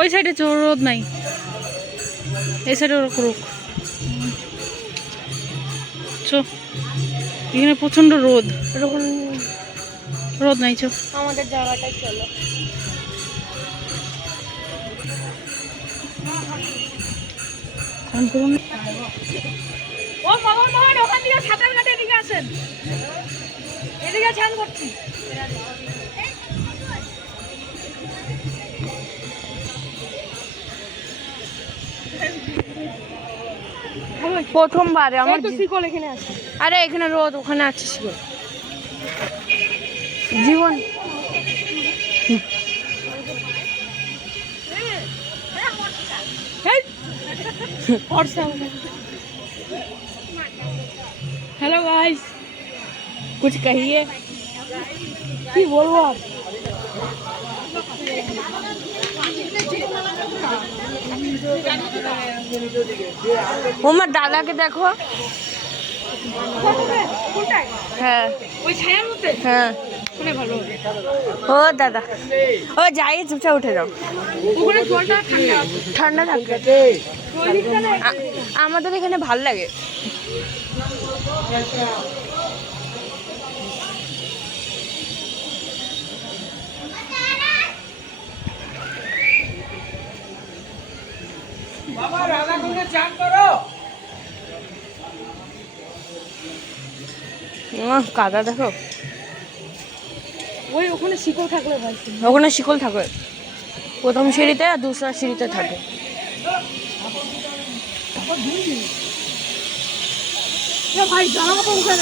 ওই সাইডে রোদ নাই, এই সাইডে রুক। এখানে প্রচন্ড রোদ, রোদ নাই। চো আমাদের জায়গাটাই চলো। ও বাবা মহান, ওখান থেকে সাঁতার কাটে এদিকে আসেন, এদিকে চান করছি। প্রথমবারে আমার শিকল এখানে আছে। আরে এখানে রোদ, ওখানে আছে শিকল। জীবন हेलो गाइस, कुछ कहिए। কি বলবো আর, আমার দাদাকে দেখো। হ্যাঁ ওই ছায়ার মধ্যে। হ্যাঁ ওখানে ভালো হবে। ও দাদা, ও যাই, চুপচাপ উঠে যাও। ওখানে জলটা ঠান্ডা ঠান্ডা থাকবে। আমাদের এখানে ভাল লাগে। বাবা রাধাকুণ্ডে চান করো। কাদা দেখো, ওই ওখানে শিকল থাকলে ভাই, ওখানে শিকল থাকে প্রথম সিঁড়িতে আর দুসরা সিঁড়িতে থাকে। ভাই জামা কাপড় উঠে